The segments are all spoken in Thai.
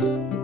เ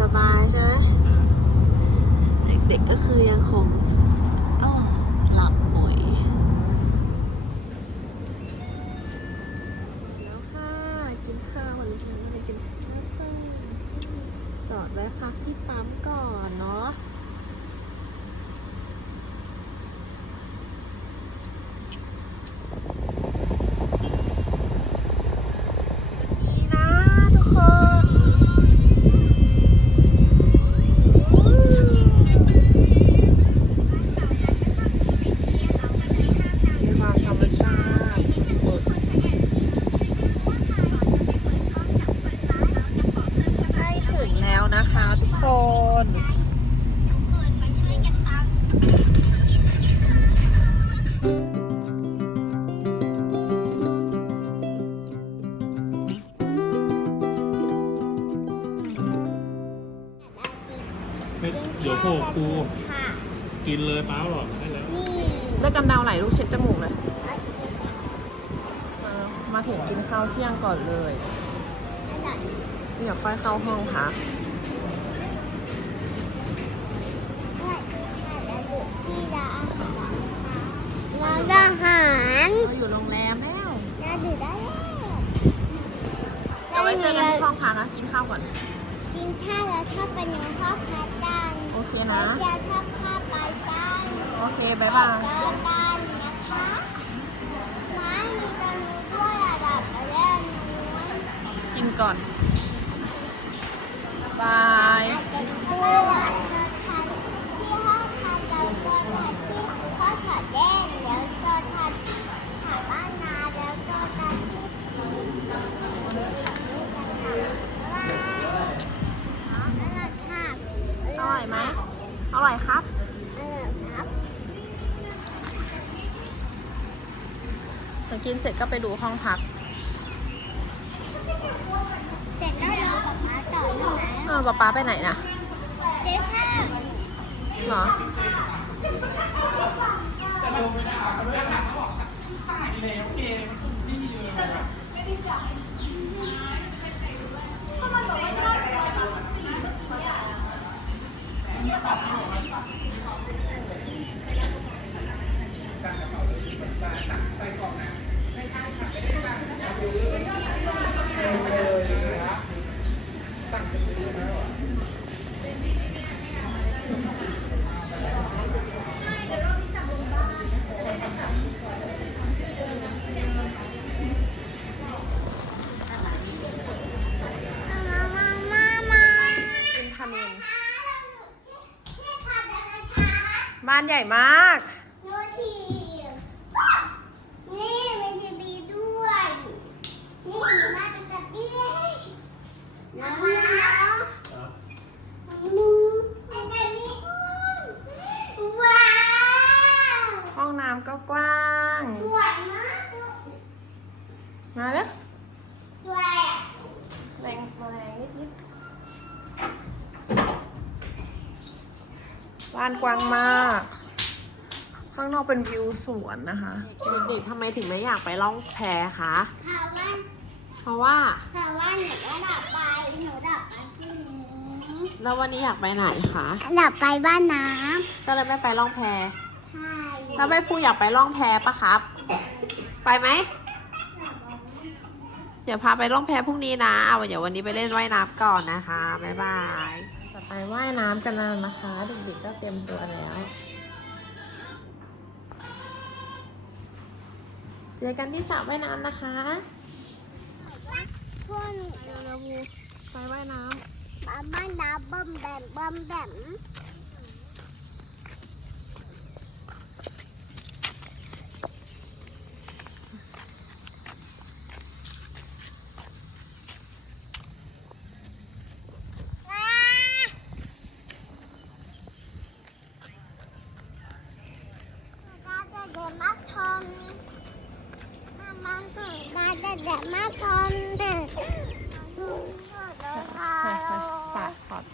สบายสบายใช่ไหมเด็กๆก็คือยังคงอ้อหลับ กำเดาไหลลูกเช็ดจมูกเลยมามาถึงกินข้าวเที่ยงก่อนเลยเดี๋ยวค่อยเข้าห้องพักร้านอาหารเราอยู่โรงแรมแล้วน่าดื่มได้แล้วเดี๋ยวไว้เจอกันที่ห้องพักนะกินข้าวก่อน กินข้าวแล้วถ้าไปนอนข้าวพัดกัน โอเคแล้นะวจะถ้าพาไปกัน โอเคบายบายกินก่อนบายอร่อยไหมอร่อยครับ กินเสร็จก็ไปดูห้องพักเด็กก็รอกับม้าต่อใช่ไหมเออป๊าป๊าไปไหนนะเจ๊ค่ะเหรอ บ้านใหญ่มาก โนทีนี่มีทีวีด้วย นี่มีมาตรจัดด้วยน้ำมันนูอันนี้ว้าว ห้ องน้ำก็กว้าง สวยมาก มาแล้วสวยอะแรงมาแรงนิดนิดบ้านกว้างมาก ข้างนอกเป็นวิวสวนนะคะ เด็กๆทำไมถึงไม่อยากไปล่องแพคะถามว่าเพราะว่าถามว่าหนูว่าดับไป หนูดับไปพรุ่งนี้ แล้ววันนี้อยากไปไหนคะ ดับไปบ้านน้ก็เลยไม่ไปล่องแพำ ใช่แล้วแม่พูอยากไปล่องแพปะครับ ไปไหมเดี๋ยวพาไปล่องแพพรุ่งนี้นะ เอาเดี๋ยววันนี้ไปเล่นว่ายน้ำก่อนนะคะ บ๊ายบายจะไปว่ายน้ำกันแล้วนะคะเด็กๆก็เตรียมตัวแล้ว เจอกันที่สระว่ายน้ำนะคะพวกหนูเร็วๆไปว่ายน้มาบ้านน้ำบอมแบมบอมแบมได้แต่เดมาทอนมามาสุดได้แต่เดมาทอนเด็กำสระค่ะสระขอด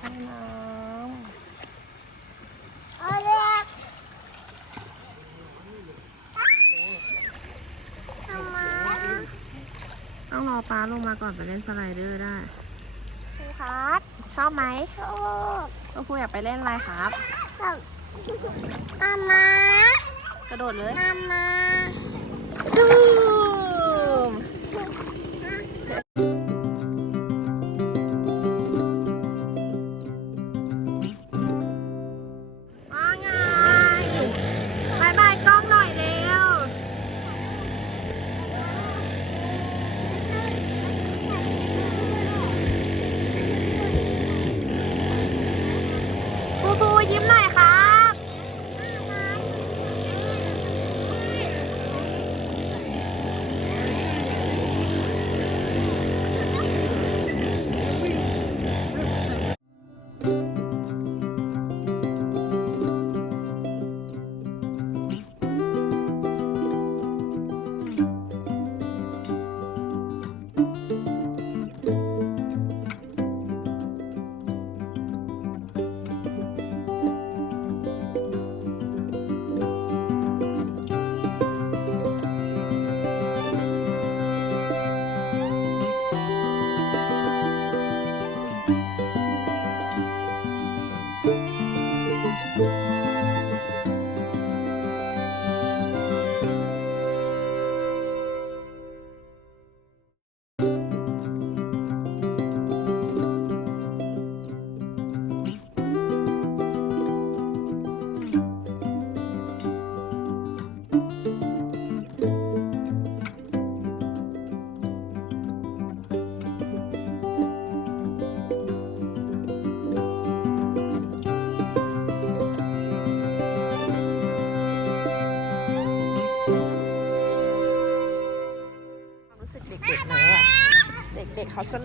ว่ายน้ เอาเรียกทำไมำต้องรอป้าลงมาก่อนไปเล่นสไลเดอร์ได้คุณครับ ชอบไหมชอบก็พูอยากไปเล่นอะไรครับ มามา กระโดดเลย มามาตูม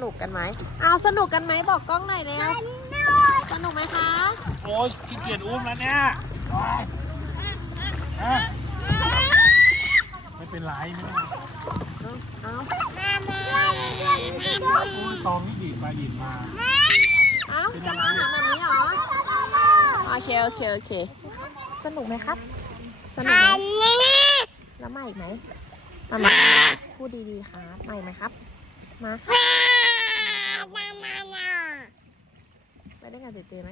นุกกันไหมเอาสนุกกันไหมบอกกล้องหน่อยเร็วสนุกไหมคะ โอ้ยขี้เกียจอุ้มแล้วเนี่ยฮะไม่เป็นไรไม่เป็นไรเอามามาโอ้ยตองนี่บีบมาบีบมา เอาจะมาหาแบบนี้เหรอโอเคโอเคโอเคสนุกไหมครับสนุกไหมอันนี้แล้วมาอีกไหมมามาพูดดีๆครับมาอีกไหมครับ มาครับมามามา ไปเล่นกับเจเจไหม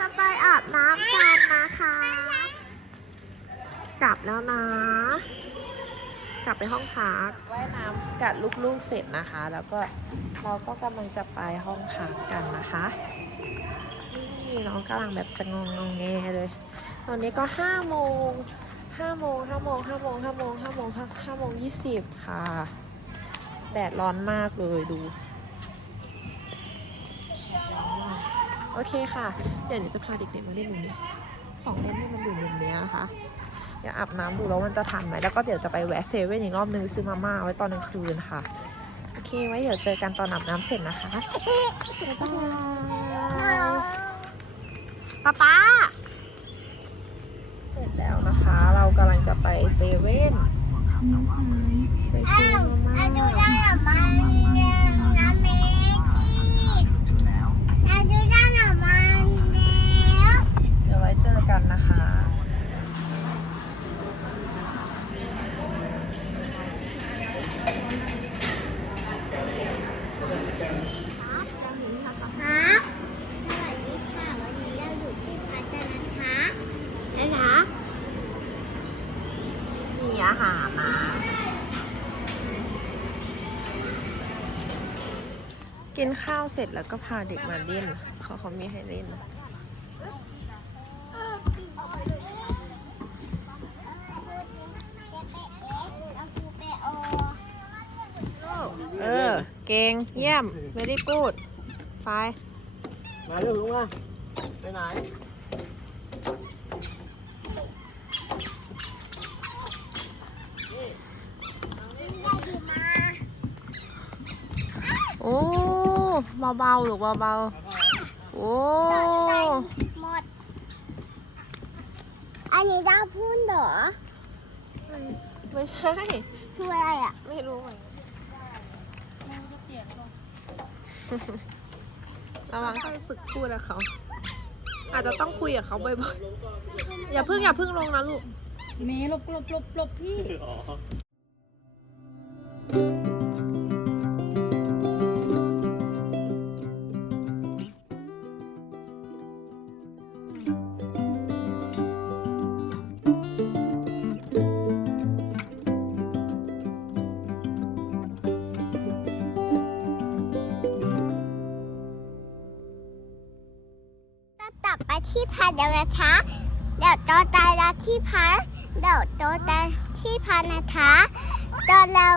จะไปอาบน้ำกันนะคะ กลับแล้วนะ กลับไปห้องพักว่ายน้ำกับลูกๆเสร็จนะคะ แล้วก็เราก็กำลังจะไปห้องพักกันนะคะ นี่น้องกำลังแบบจะงงงงแงเลย ตอนนี้ก็ห้าโมงห้าโมงห้าโมงห้าโมงห้าโมงห้าโมงห้าโมงยี่สิบค่ะ แดดร้อนมากเลยดูโอเคค่ะ เดี๋ยวจะพาเด็กๆมาเล่นมุมนี้ ของเล่นที่มันอยู่มุมเนี้ยนะคะ เดี๋อาบน้ำดูแล้วมันจะทันไหมแล้วก็เดี๋ยวจะไปแวะเซเว่นอีกรอบนึงซื้อมาม่าไว้ตอนกลางคืนค่ะ โอเค ไว้เดี๋ยวเจอกันตอนอาบน้ำเสร็จนะคะป๊าป๊าเสร็จแล้วนะคะ เรากำลังจะไปเซเว่นไปซื้อมาม่าเดี๋ยวไว้เจอกันนะคะ กินข้าวเสร็จแล้วก็พาเด็กมาเล่นเขาเขามีให้เล่น เออ เก่ง เยี่ยม very good ไป มาเรื่องลุงมาไปไหน โอ้ เบาๆหรือเบาๆโอ้หมด อันนี้ดาวพุ่นเหรอ ไม่ใช่ คืออะไรอะ ไม่รู้เหมือนกันระวังต้องฝึกพูดกับเขา อาจจะต้องคุยกับเขาบ่อยๆ อย่าเพิ่งอย่าเพิ่งลงนะลูกเมย์หลบหลบหลบหลบพี่ เดี๋ยวโตตายแล้วที่พักเดี๋ยวโตตายที่พักนะคะตอนเรา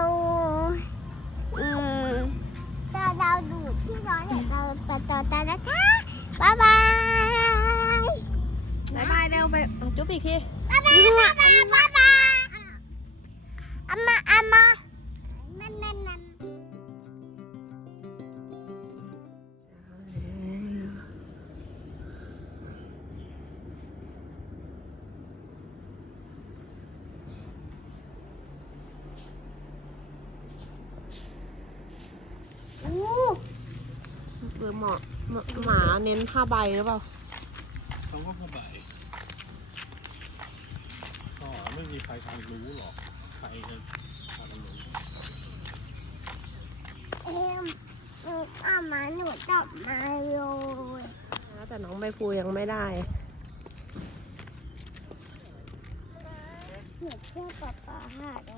อืมตอนเราดูที่ร้อนเดี๋ยวเราไปโตตายนะคะบ๊ายบายบายบายเร็วไปเอาจุ๊บอีกทีบ๊ายบายบ๊ายบายบ๊ายบายอามาอามา เออหมอหมาหมาเน้นผ้าใบหรือเปล่าเขาก็พอใบก็ไม่มีใครทางรู้หรอก ใครจะทางรู้เอ็มหนูอามาหนูจับมาเลยแต่น้องใบพูยังไม่ได้หนูเชื่อป๊าป๊าหาได้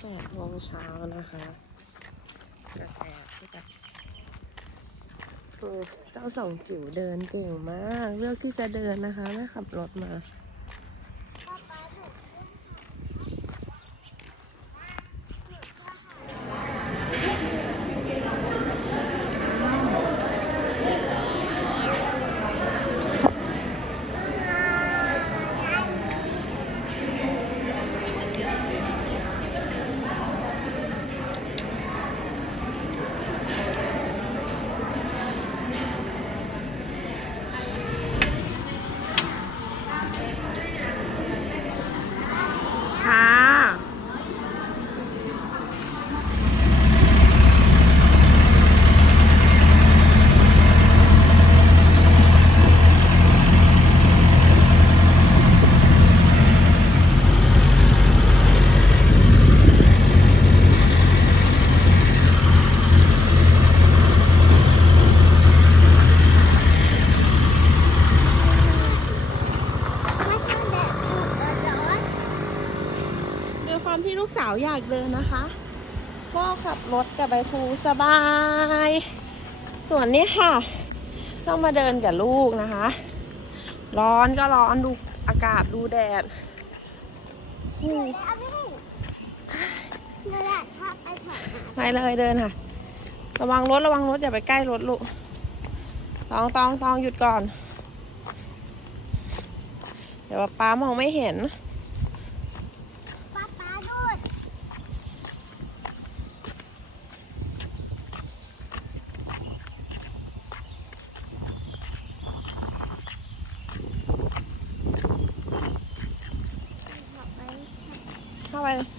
แปดโมงเช้านะคะกระแสที่จะโอ้ เจ้าสองจิ๋วเดินเก่งมาก เลือกที่จะเดินนะคะ ไม่ขับรถมา ความที่ลูกสาวอยากเดินนะคะ ก็ขับรถกับใบพลูสบาย ส่วนนี้ค่ะ ต้องมาเดินกับลูกนะคะ ร้อนก็ร้อนดูอากาศดูแดดอืมเอาวิ่งหนูอยากชอบไปแถวนั้นไปเลยเดินค่ะ ระวังรถระวังรถอย่าไปใกล้รถลูกตองตองตองหยุดก่อน เดี๋ยวป้ามองไม่เห็น ป๊าป๊าดูด เ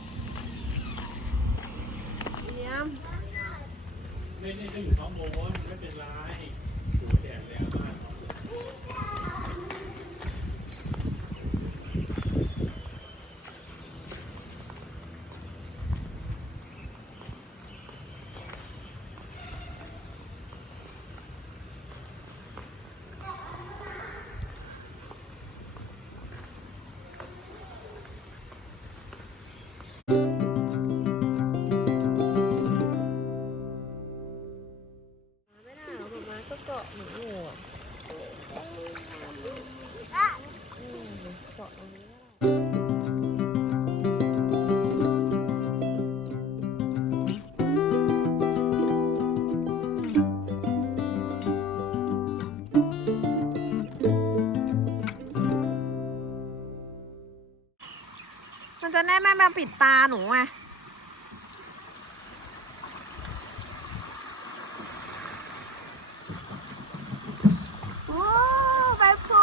จะได้ไม่มาปิดตาหนูไงโอ้ไปพู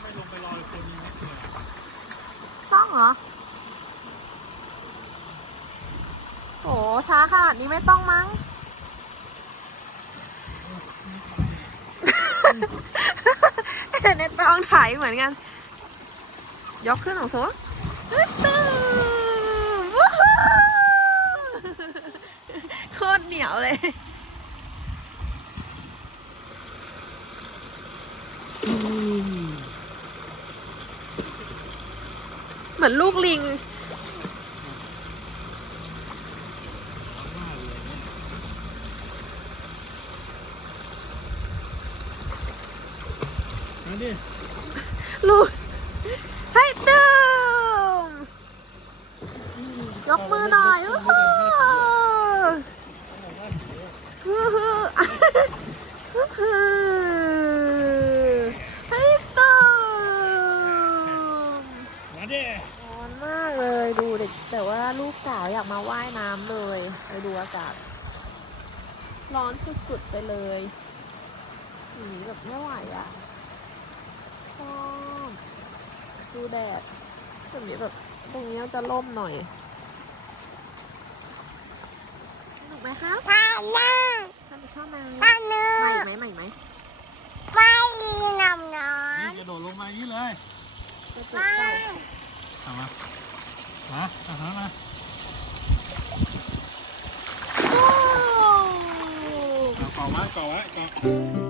ไม่ลงไปรอคนนึงนะต้องเหรอ โอ้ช้าขนาดนี้ไม่ต้องมั้งในตองถ่ายเหมือนกัน ยกขึ้นของสูง ตึ้มวู้ฮู้โคตรเหนียวเลย เหมือนลูกลิง มาดิ ลูกให้ตึมยก มือหน่อยอู้หูอู้หูอู้หูให้ตึมมาดิร้อนมากเลยดูเด็กแต่ว่าลูกสาวอยากมาว่ายน้ำเลยไปดูอากาศร้อนสุดๆไปเลยหนีแบบไม่ไหวอะชอบดูแดดแบบนี้แบบตรงนี้จะล่มหน่อยสนุกไหม ครับพาน้ชอบชอบไหมำพาเนื้อมาอีกไหมมาอีกไหมไปน้ำน้นี่กระโดดลงมาอย่างนี้เลยจะำจุไปดเต่าเอามามาเอาหามาโอ้เอาเกาะไว้เกาะไว้เกาะ